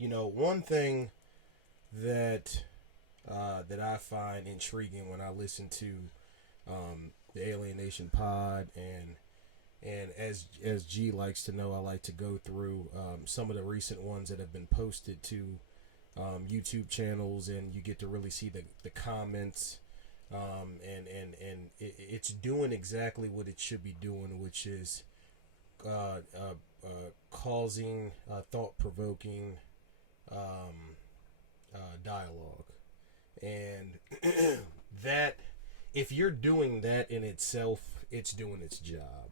One thing that that I find intriguing when I listen to the Alienation Pod, and as G likes to know, I like to go through some of the recent ones that have been posted to YouTube channels, and you get to really see the comments, it's doing exactly what it should be doing, which is causing thought-provoking dialogue. And that, if you're doing that in itself, it's doing its job.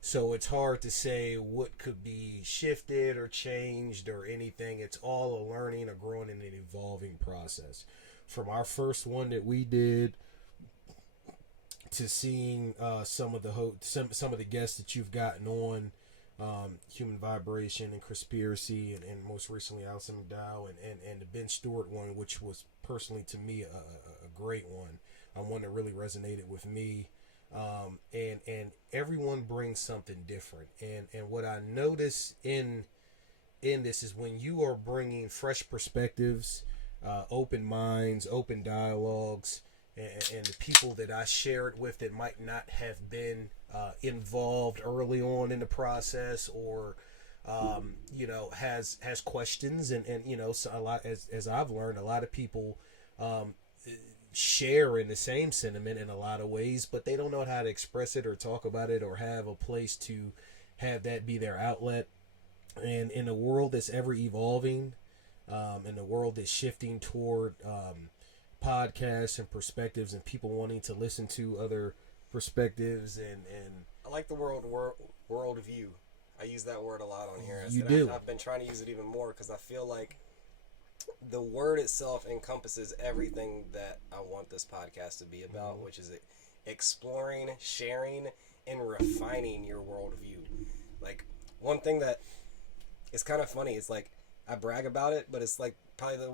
So it's hard to say what could be shifted or changed or anything. It's all a learning, a growing, and an evolving process. From our first one that we did to seeing some of the guests that you've gotten on, Human Vibration and Conspiracy, and most recently Alison McDowell, and the Ben Stewart one, which was personally to me a great one, one that really resonated with me. And everyone brings something different, and what I notice in this is when you are bringing fresh perspectives, open minds, open dialogues, and the people that I share it with that might not have been involved early on in the process, or has questions, and so a lot, as I've learned, a lot of people share in the same sentiment in a lot of ways, but they don't know how to express it or talk about it or have a place to have that be their outlet. And in a world that's ever evolving, in a world that's shifting toward podcasts and perspectives and people wanting to listen to other perspectives, and I like the worldview. I use that word a lot on here. I've been trying to use it even more because I feel like the word itself encompasses everything that I want this podcast to be about, which is exploring, sharing, and refining your worldview. Like, one thing that is kind of funny, it's like I brag about it, but it's like probably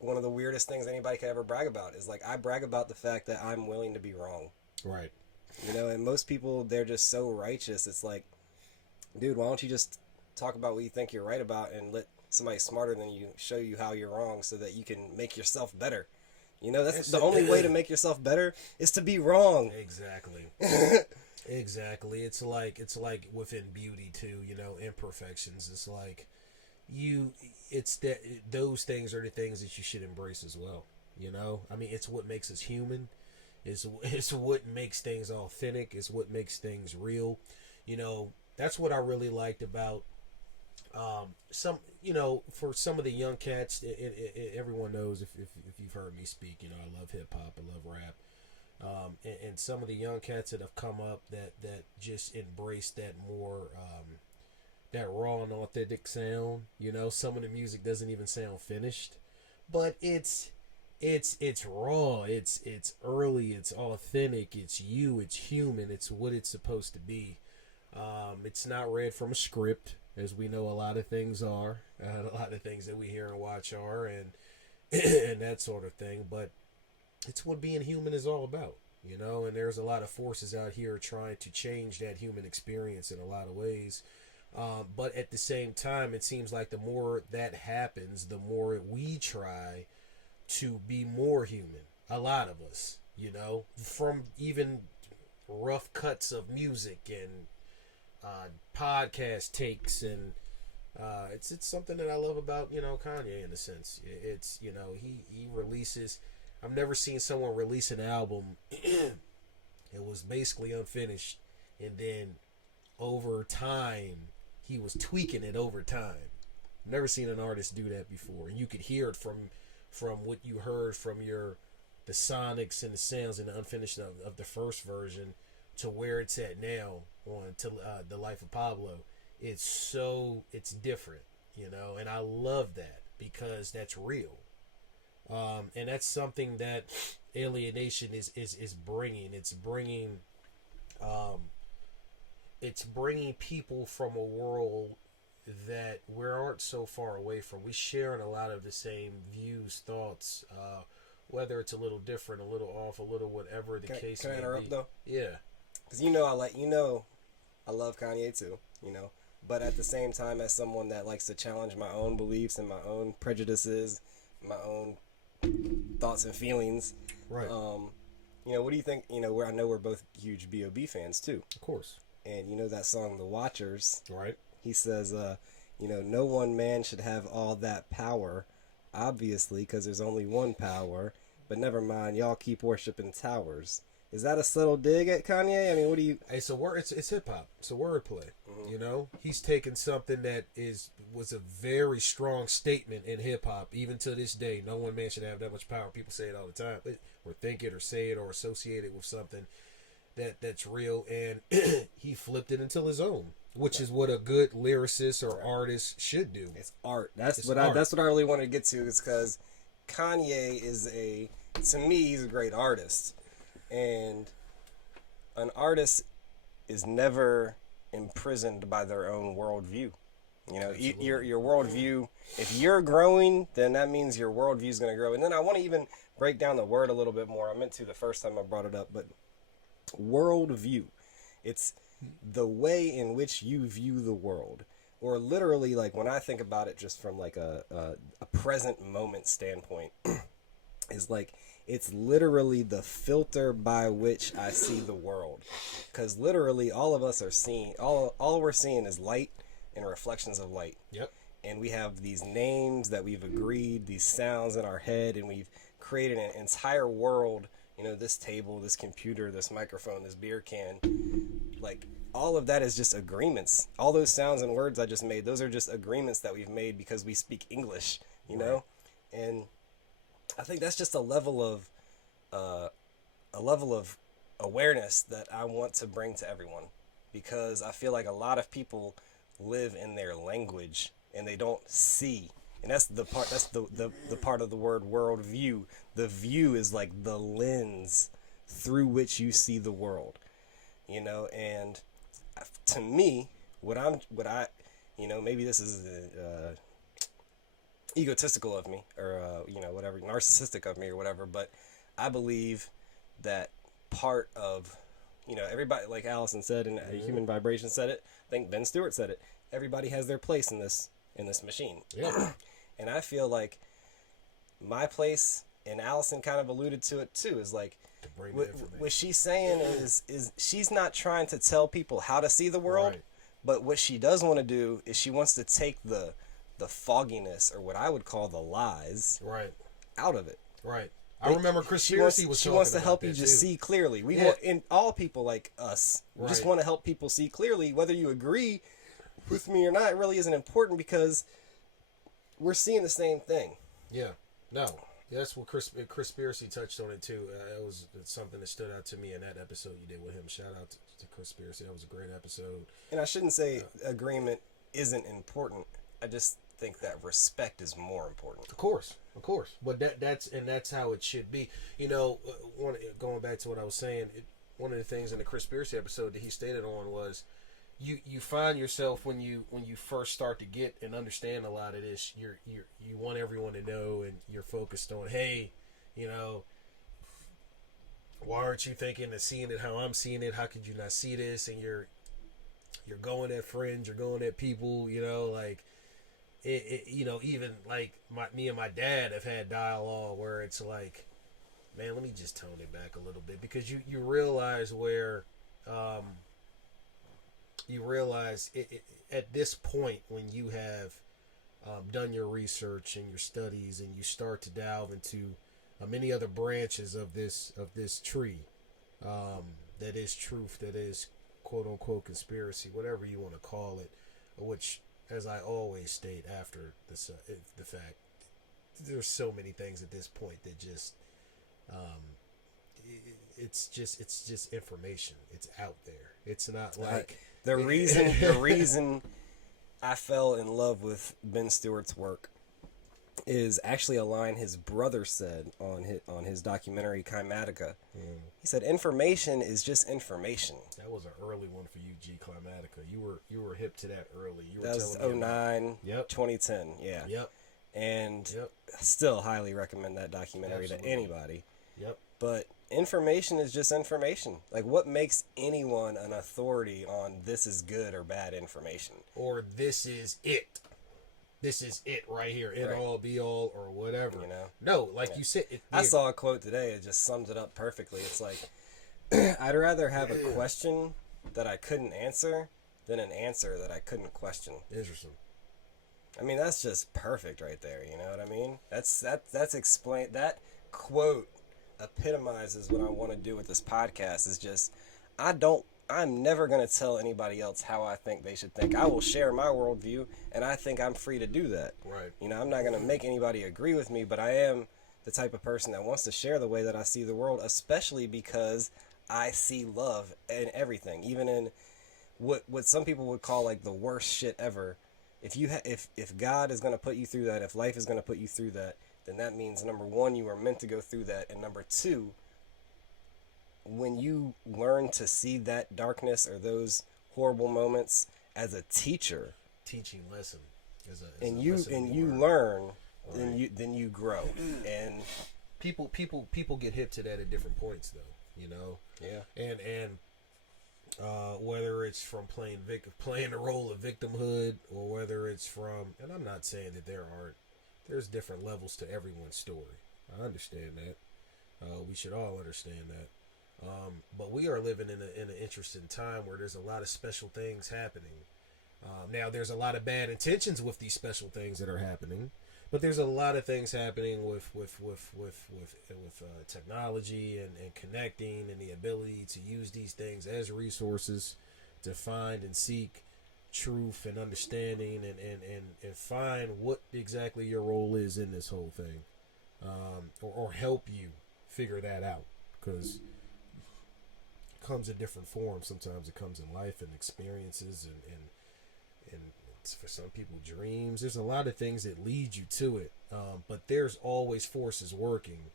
one of the weirdest things anybody could ever brag about is, like, I brag about the fact that I'm willing to be wrong. Right. And most people, they're just so righteous. It's like, dude, why don't you just talk about what you think you're right about and let somebody smarter than you show you how you're wrong so that you can make yourself better. That's the only way to make yourself better is to be wrong. Exactly. Exactly. It's like within beauty too, imperfections. It's like those things are the things that you should embrace as well. I mean, it's what makes us human. It's what makes things authentic. It's what makes things real. That's what I really liked about for some of the young cats. Everyone knows, if you've heard me speak, I love hip hop, I love rap, and some of the young cats that have come up that just embrace that more that raw and authentic sound. Some of the music doesn't even sound finished, but it's raw, it's early, it's authentic, it's it's human, it's what it's supposed to be. It's not read from a script, as we know a lot of things are, a lot of things that we hear and watch are, and and that sort of thing. But it's what being human is all about, and there's a lot of forces out here trying to change that human experience in a lot of ways. But at the same time, it seems like the more that happens, the more we try to be more human. A lot of us, from even rough cuts of music and podcast takes, and it's something that I love about Kanye, in a sense. It's he releases. I've never seen someone release an album it was basically unfinished, and then over time he was tweaking it over time. Never seen an artist do that before, and you could hear it from what you heard from the sonics and the sounds in the unfinished of the first version to where it's at now on to the Life of Pablo. It's different, and I love that because that's real. And that's something that Alienation is bringing. It's bringing people from a world that we aren't so far away from. We share in a lot of the same views, thoughts, whether it's a little different, a little off, a little whatever the case may be. Can I interrupt though? Yeah. Because I love Kanye too. But at the same time, as someone that likes to challenge my own beliefs and my own prejudices, my own thoughts and feelings, right? What do you think? I know we're both huge B.O.B. fans too. Of course. And that song, The Watchers. Right. He says, no one man should have all that power, obviously, because there's only one power. But never mind, y'all keep worshiping towers. Is that a subtle dig at Kanye? I mean, what do you... Hey, it's hip hop. It's a wordplay. Mm-hmm. He's taken something that was a very strong statement in hip hop. Even to this day, no one man should have that much power. People say it all the time, or think it, or say it, or associate it with something that's real. And he flipped it into his own, which is what a good lyricist or artist should do. It's art. That's what I really wanted to get to. Is because Kanye to me, he's a great artist. And an artist is never imprisoned by their own worldview. Your worldview, if you're growing, then that means your worldview is going to grow. And then I want to even break down the word a little bit more. I meant to the first time I brought it up, but worldview. It's the way in which you view the world. Or literally, like, when I think about it just from like a present moment standpoint, is like, it's literally the filter by which I see the world. Because literally all of us are seeing, all we're seeing is light and reflections of light. Yep. And we have these names that we've agreed, these sounds in our head, and we've created an entire world. This table, this computer, this microphone, this beer can. Like, all of that is just agreements. All those sounds and words I just made, those are just agreements that we've made because we speak English, know? And I think that's just a level of awareness that I want to bring to everyone, because I feel like a lot of people live in their language and they don't see. And that's the part. That's the part of the word worldview. The view is like the lens through which you see the world, And to me, what I, maybe this is egotistical of me, or whatever, narcissistic of me, or whatever. But I believe that part of, everybody, like Allison said, and Human Vibration said it. I think Ben Stewart said it. Everybody has their place in this machine. Yeah. And I feel like my place, and Allison kind of alluded to it too, is like, what she's saying is she's not trying to tell people how to see the world, right. But what she does want to do is she wants to take the fogginess, or what I would call the lies, right, out of it. Right. I remember Conspiracy she wants to help you just see clearly. We want, and all people like us, we just want to help people see clearly. Whether you agree with me or not, it really isn't important, because we're seeing the same thing. Yeah. No. That's what Conspiracy touched on it too. It's something that stood out to me in that episode you did with him. Shout out to Conspiracy. That was a great episode. And I shouldn't say agreement isn't important. I just think that respect is more important. Of course. But that's how it should be. Going back to what I was saying, one of the things in the Conspiracy episode that he stated on was, you find yourself when you first start to get and understand a lot of this, you want everyone to know, and you're focused on, hey, why aren't you thinking and seeing it how I'm seeing it? How could you not see this? And you're going at friends, you're going at people, like it even like me and my dad have had dialogue where it's like, man, let me just tone it back a little bit, because you realize where at this point, when you have done your research and your studies, and you start to delve into many other branches of this tree, that is truth, that is quote unquote conspiracy, whatever you want to call it, which, as I always state after the fact, there's so many things at this point that just it's just information. It's out there. It's not like the reason I fell in love with Ben Stewart's work is actually a line his brother said on his documentary Climatica. He said, "Information is just information." That was an early one for you, G. Climatica. You were hip to that early. That was 2009, 2010, yeah. Yep. And I still highly recommend that documentary to anybody. Yep. But information is just information. Like, what makes anyone an authority on this is good or bad information? Or this is it. This is it right here. It all be all or whatever. You know? No, like you said. I saw a quote today. It just sums it up perfectly. It's like, I'd rather have a question that I couldn't answer than an answer that I couldn't question. Interesting. I mean, that's just perfect right there. You know what I mean? That's explain. That quote epitomizes what I want to do with this podcast. Is just, I'm never going to tell anybody else how I think they should think. I will share my worldview, and I think I'm free to do that. Right. You know, I'm not going to make anybody agree with me, but I am the type of person that wants to share the way that I see the world, especially because I see love in everything, even in what some people would call like the worst shit ever. If God is going to put you through that, if life is going to put you through that, then that means, number one, you are meant to go through that, and number two, when you learn to see that darkness or those horrible moments as a teacher, teaching lesson, and you learn, right. then you grow, and people get hip to that at different points, though, you know. Yeah. And whether it's from playing the role of victimhood, or whether it's from, and I'm not saying that there's different levels to everyone's story. I understand that. We should all understand that. But we are living in an interesting time where there's a lot of special things happening. Now, there's a lot of bad intentions with these special things that are happening, but there's a lot of things happening with technology and connecting, and the ability to use these things as resources to find and seek truth and understanding, and find what exactly your role is in this whole thing, or help you figure that out, because it comes in different forms. Sometimes it comes in life and experiences, and it's, for some people, dreams. There's a lot of things that lead you to it, but there's always forces working,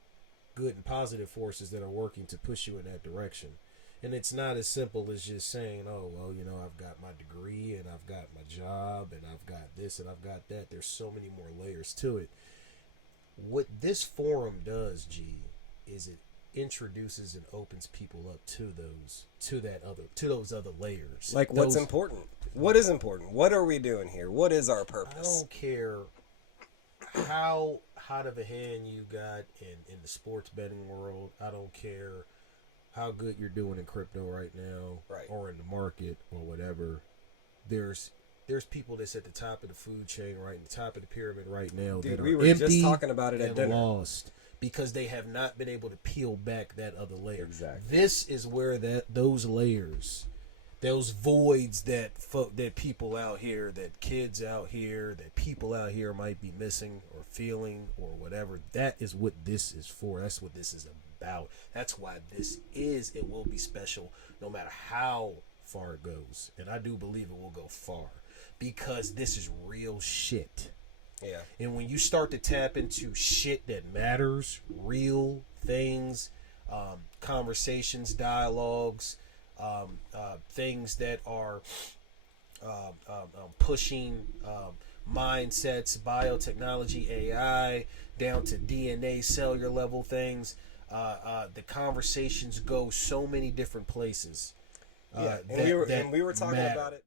good and positive forces that are working to push you in that direction. And it's not as simple as just saying, oh, well, you know, I've got my degree and I've got my job and I've got this and I've got that. There's so many more layers to it. What this forum does, G, is it introduces and opens people up to those other layers. Like, what's important? What is important? What are we doing here? What is our purpose? I don't care how hot of a hand you got in the sports betting world. I don't care how good you're doing in crypto right now, right, or in the market or whatever. There's people that's at the top of the food chain, right, at the top of the pyramid right now. Dude, that we are were empty just talking about it at and dinner. Lost because they have not been able to peel back that other layer. Exactly. This is where those layers, those voids that people out here, that kids out here, that people out here might be missing or feeling or whatever. That is what this is for. That's what this is about. That's why this is. It will be special no matter how far it goes, and I do believe it will go far, because this is real shit. Yeah. And when you start to tap into shit that matters, real things, conversations, dialogues, things that are pushing mindsets, biotechnology, AI, down to DNA, cellular level things, the conversations go so many different places. Yeah, and we were talking about it.